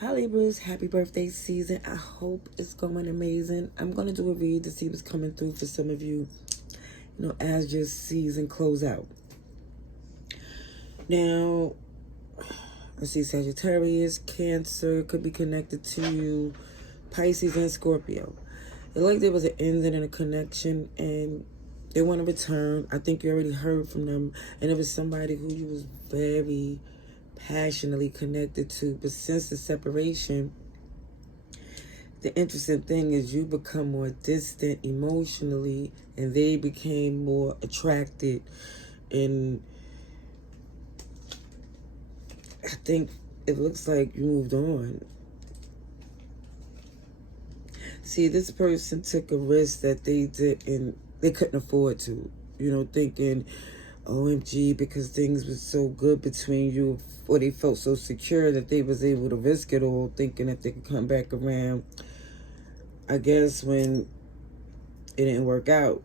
Hi Libras, happy birthday season. I hope it's going amazing. I'm going to do a read to see what's coming through for some of you, as your season close out. Now, I see Sagittarius, Cancer could be connected to you, Pisces and Scorpio. It's like there was an ending and a connection and they want to return. I think you already heard from them, and it was somebody who you was very passionately connected to, but since the separation, the interesting thing is you become more distant emotionally and they became more attracted, and I think it looks like you moved on. See, this person took a risk that they couldn't afford to, thinking OMG, because things were so good between you, or they felt so secure that they was able to risk it all, thinking that they could come back around. I guess when it didn't work out,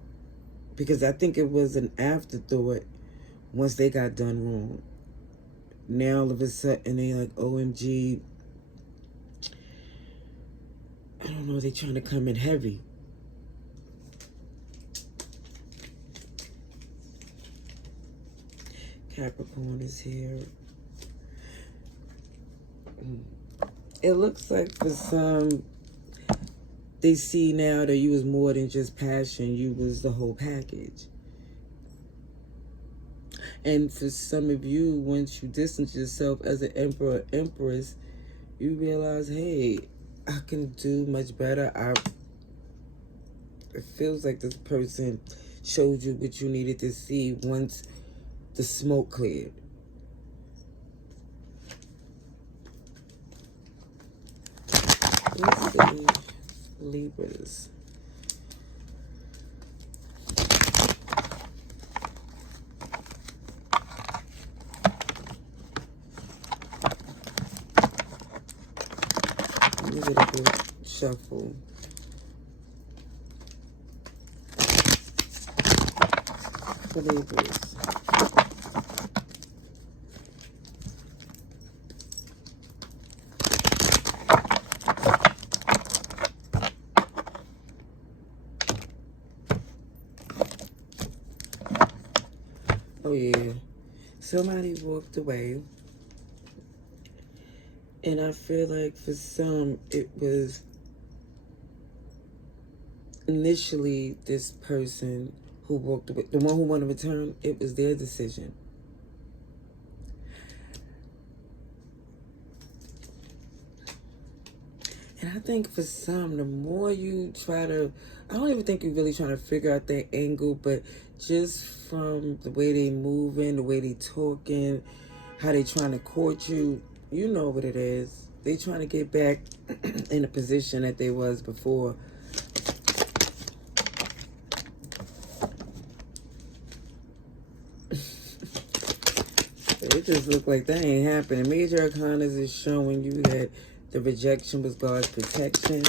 because I think it was an afterthought once they got done wrong. Now all of a sudden they like, OMG, I don't know, they trying to come in heavy. Capricorn is here. It looks like for some, they see now that you was more than just passion, you was the whole package. And for some of you, once you distance yourself as an emperor or empress, you realize, hey, I can do much better. It feels like this person showed you what you needed to see once the smoke cleared. Let's see, Libras. Let me get a good shuffle. For Libras. Oh yeah, somebody walked away, and I feel like for some it was initially this person who walked away, the one who wanted to return. It was their decision. And I think for some, the more you try to, I don't even think you're really trying to figure out their angle, but just from the way they moving, the way they talking, how they trying to court you, you know what it is. They trying to get back in the position that they was before. It just look like that ain't happening. Major Arcanas is showing you that the rejection was God's protection.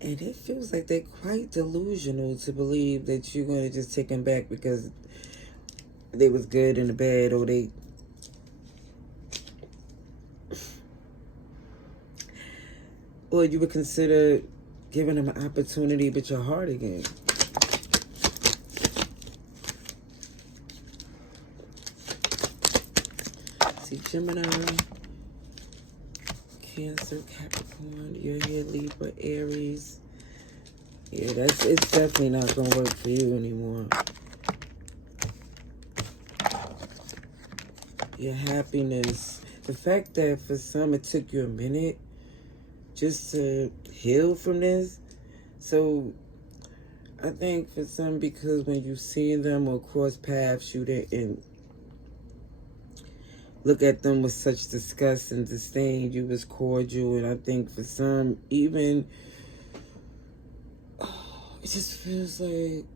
And it feels like they're quite delusional to believe that you're going to just take them back because they was good in the bad, or they... Or you would consider giving them an opportunity with your heart again. See, Gemini, Cancer, Capricorn, you're here, Libra, Aries. Yeah, it's definitely not going to work for you anymore. Your happiness. The fact that for some it took you a minute just to heal from this. So I think for some, because when you see them or cross paths, you didn't look at them with such disgust and disdain. You was cordial. And I think for some, even, it just feels like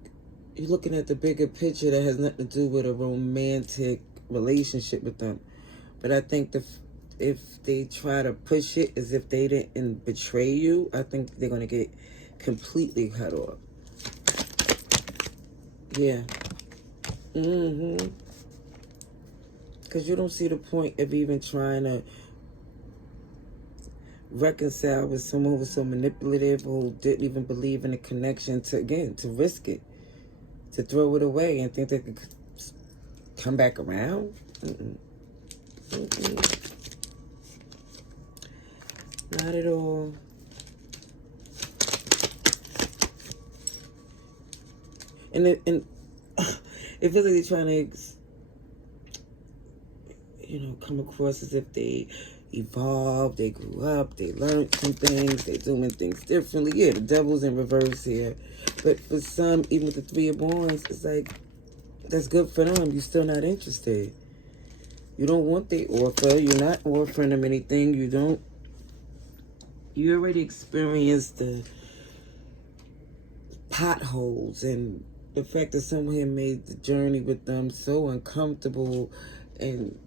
you're looking at the bigger picture that has nothing to do with a romantic relationship with them. But I think if they try to push it as if they didn't betray you, I think they're going to get completely cut off. Yeah. Because you don't see the point of even trying to reconcile with someone who was so manipulative, who didn't even believe in the connection, to, again, to risk it, to throw it away and think they could come back around. Not at all. And it feels like they're trying to, come across as if they evolved, they grew up, they learned some things, they're doing things differently. Yeah, the devil's in reverse here. But for some, even with the Three of Wands, it's like, that's good for them. You're still not interested. You don't want the offer. You're not offering them anything. You already experienced the potholes and the fact that someone had made the journey with them so uncomfortable and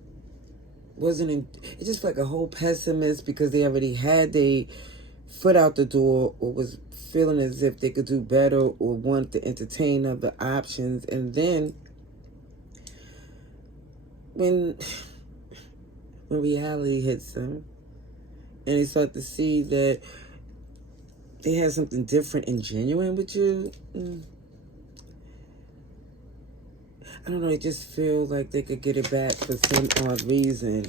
it just felt like a whole pessimist because they already had their foot out the door or was feeling as if they could do better or wanted to entertain other options. And then when reality hits them and they start to see that they had something different and genuine with you, I don't know, they just feel like they could get it back for some odd reason.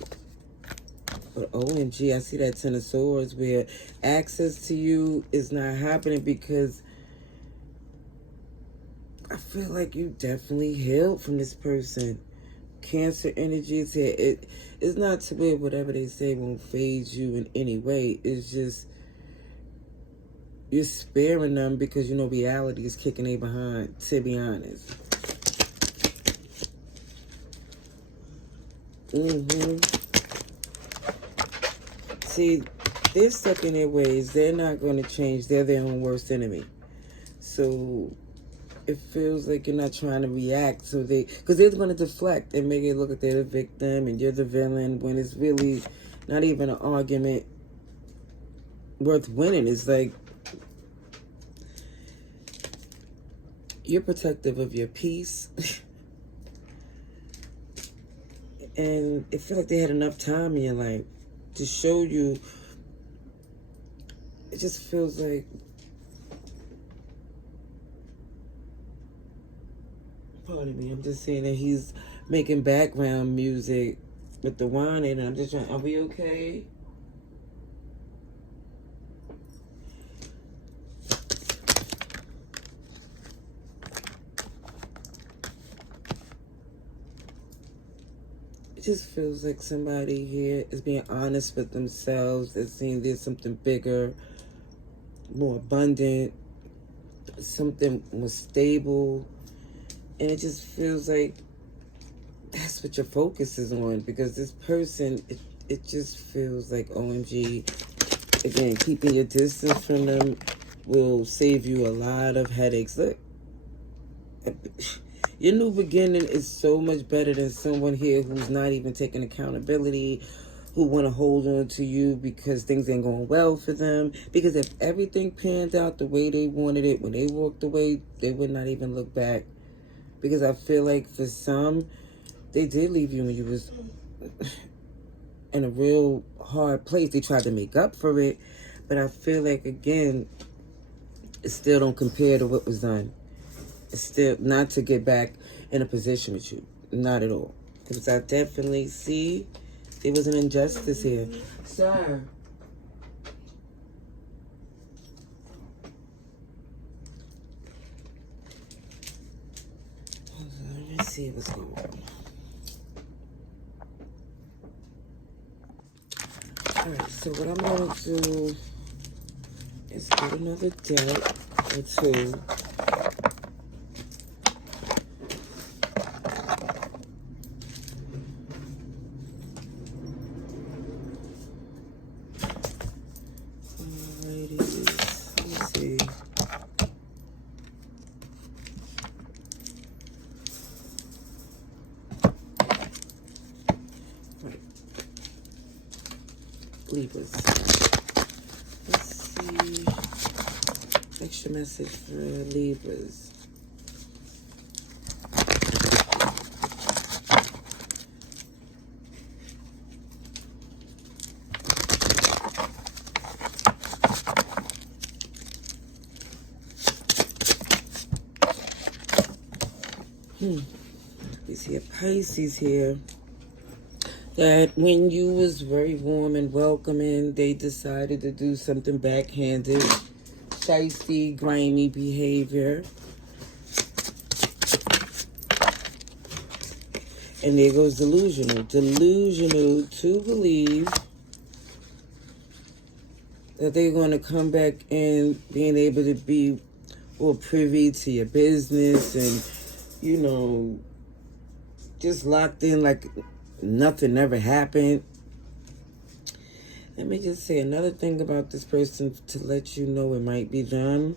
But OMG, I see that Ten of Swords where access to you is not happening because I feel like you definitely healed from this person. Cancer energy is here. It's not to where whatever they say won't phase you in any way. It's just you're sparing them because reality is kicking they behind, to be honest. See, they're stuck in their ways. They're not going to change. They're their own worst enemy. So it feels like you're not trying to react. So because they're going to deflect and make it look like they're the victim and you're the villain when it's really not even an argument worth winning. It's like you're protective of your peace. And it feels like they had enough time in your life to show you. It just feels like, pardon me, I'm just saying that he's making background music with the wine in it. I'm just trying, are we okay? It just feels like somebody here is being honest with themselves. They're seeing there's something bigger, more abundant, something more stable. And it just feels like that's what your focus is on. Because this person, it just feels like, OMG, again, keeping your distance from them will save you a lot of headaches. Look, your new beginning is so much better than someone here who's not even taking accountability, who want to hold on to you because things ain't going well for them. Because if everything panned out the way they wanted it when they walked away, they would not even look back. Because I feel like for some, they did leave you when you was in a real hard place. They tried to make up for it. But I feel like, again, it still don't compare to what was done. It's still not to get back in a position with you. Not at all. Because I definitely see there was an injustice here. Sir. Let me see what's going on. Alright, so what I'm going to do is get another deck or two. Libras. Let's see. Extra message for Libras. We see a Pisces here. That when you was very warm and welcoming, they decided to do something backhanded, shiesty, grimy behavior. And there goes delusional. Delusional to believe that they're going to come back and being able to be all privy to your business and, you know, just locked in like nothing ever happened. Let me just say another thing about this person to let you know it might be them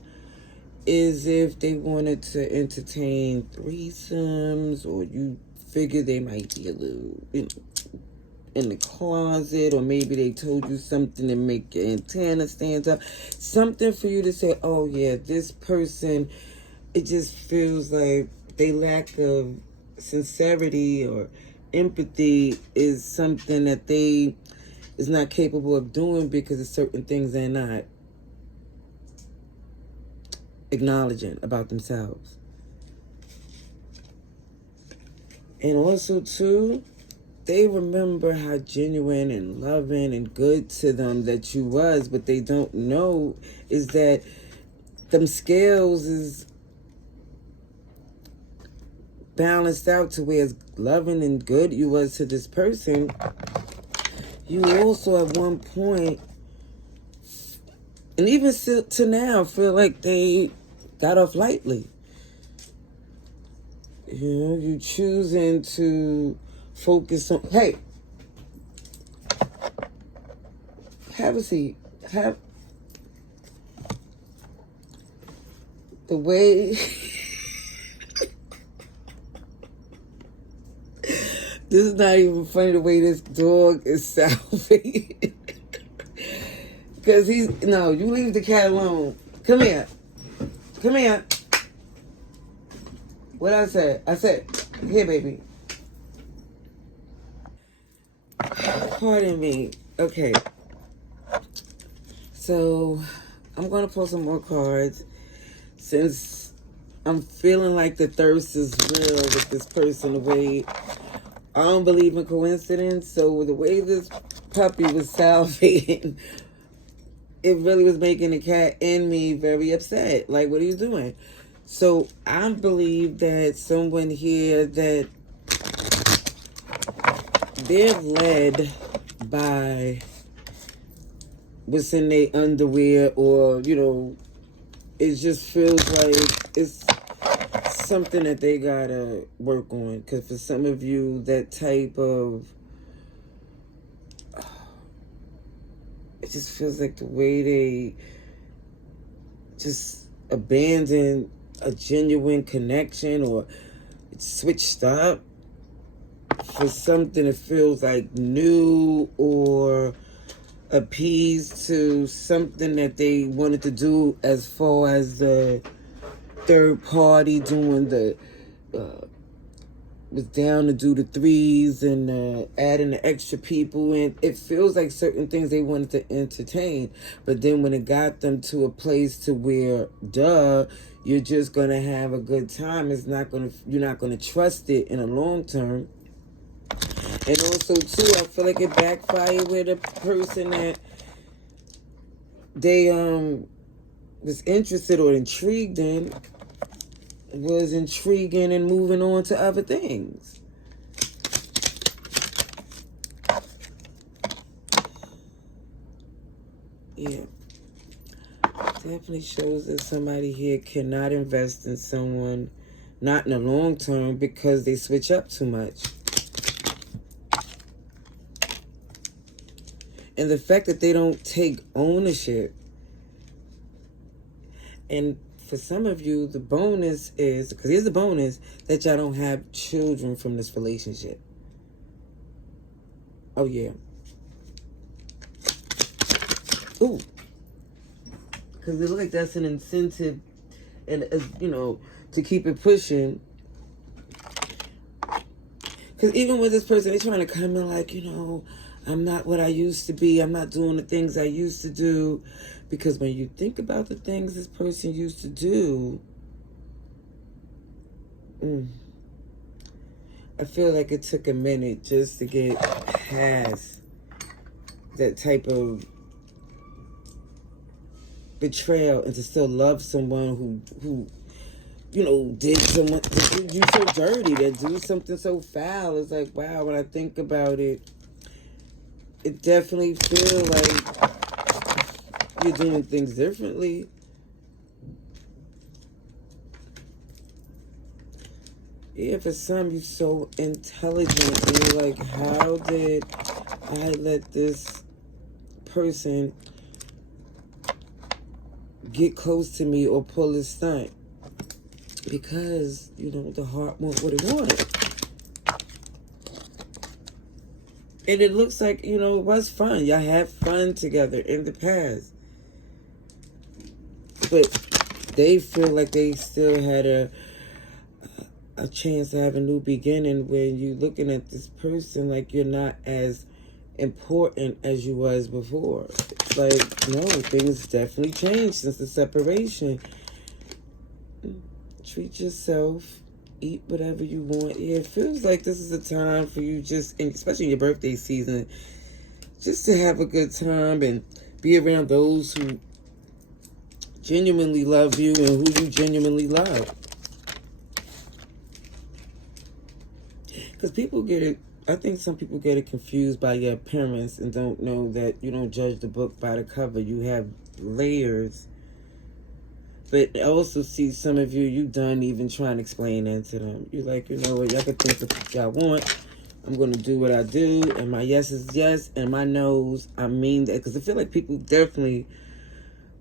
is if they wanted to entertain threesomes, or you figure they might be a little in the closet, or maybe they told you something to make your antenna stand up. Something for you to say, oh yeah, this person, it just feels like they lack of sincerity or empathy is something that they is not capable of doing because of certain things they're not acknowledging about themselves. And also too, they remember how genuine and loving and good to them that you was, but they don't know is that them scales is balanced out to where as loving and good you was to this person, you also at one point, and even still to now, feel like they got off lightly. You know, you choosing to focus on, hey, have a seat. Have the way this is not even funny the way this dog is salivating. Because no, you leave the cat alone. Come here. Come here. What I said? I said, here, baby. Pardon me. Okay. So, I'm going to pull some more cards. Since I'm feeling like the thirst is real with this person, the way I don't believe in coincidence. So, the way this puppy was salivating, it really was making the cat and me very upset. Like, what are you doing? So I believe that someone here that they're led by what's in their underwear, or, you know, it just feels like it's something that they gotta work on. Because for some of you, that type of, it just feels like the way they just abandon a genuine connection, or it's switched up for something that feels like new, or appeased to something that they wanted to do, as far as the third party doing the was down to do the threes and adding the extra people in. It feels like certain things they wanted to entertain, but then when it got them to a place to where, you're just gonna have a good time. You're not gonna trust it in a long term. And also too, I feel like it backfired with a person that they was interested or intrigued in, was intriguing and moving on to other things. Yeah. Definitely shows that somebody here cannot invest in someone, not in the long term, because they switch up too much. And the fact that they don't take ownership. And for some of you, the bonus is, because here's the bonus, that y'all don't have children from this relationship. Oh, yeah. Ooh. Because it looks like that's an incentive, and you know, to keep it pushing. Because even with this person, they're trying to come in like, you know, I'm not what I used to be. I'm not doing the things I used to do. Because when you think about the things this person used to do, I feel like it took a minute just to get past that type of betrayal and to still love someone who you know, did someone do you so dirty, that do something so foul. It's like, wow, when I think about it, it definitely feels like you're doing things differently. Yeah, for some, you're so intelligent. And you're like, how did I let this person get close to me or pull a stunt? Because, you know, the heart wants what it wanted. And it looks like, you know, it was fun. Y'all had fun together in the past. But they feel like they still had a chance to have a new beginning when you looking at this person like you're not as important as you was before. It's like, no, things definitely changed since the separation. Treat yourself. Eat whatever you want. Yeah, it feels like this is a time for you just, and especially in your birthday season, just to have a good time and be around those who genuinely love you and who you genuinely love. Because people get it, I think some people get it confused by your appearance and don't know that you don't judge the book by the cover. You have layers. But I also see some of you done even trying to explain that to them. You're like, you know what, y'all can think what y'all want. I'm going to do what I do. And my yes is yes. And my no's, I mean that. Because I feel like people definitely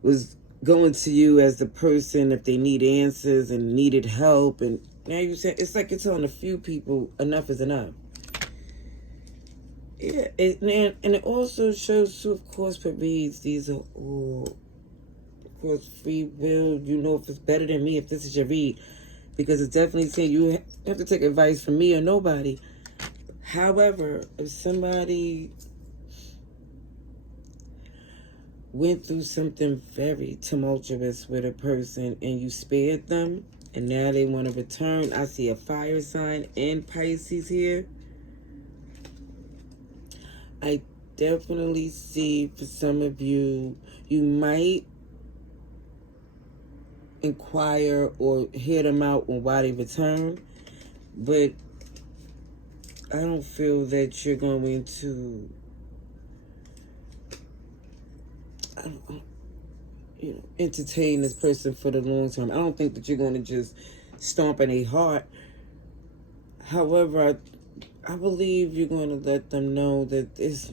was going to you as the person if they need answers and needed help. And now you say, it's like you're telling a few people enough is enough. Yeah. And it also shows, too, of course, but reads, these are all... Of course, free will, you know if it's better than me if this is your read. Because it's definitely saying you have to take advice from me or nobody. However, if somebody went through something very tumultuous with a person and you spared them and now they want to return, I see a fire sign in Pisces here. I definitely see for some of you, you might inquire or hear them out on why they return, but I don't feel that you're going to, entertain this person for the long term. I don't think that you're going to just stomp in a heart. However, I believe you're going to let them know that this,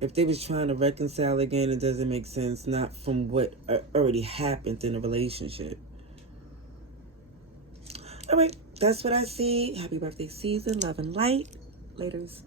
if they was trying to reconcile again, it doesn't make sense, not from what already happened in a relationship. All right, that's what I see. Happy birthday season. Love and light. Laters.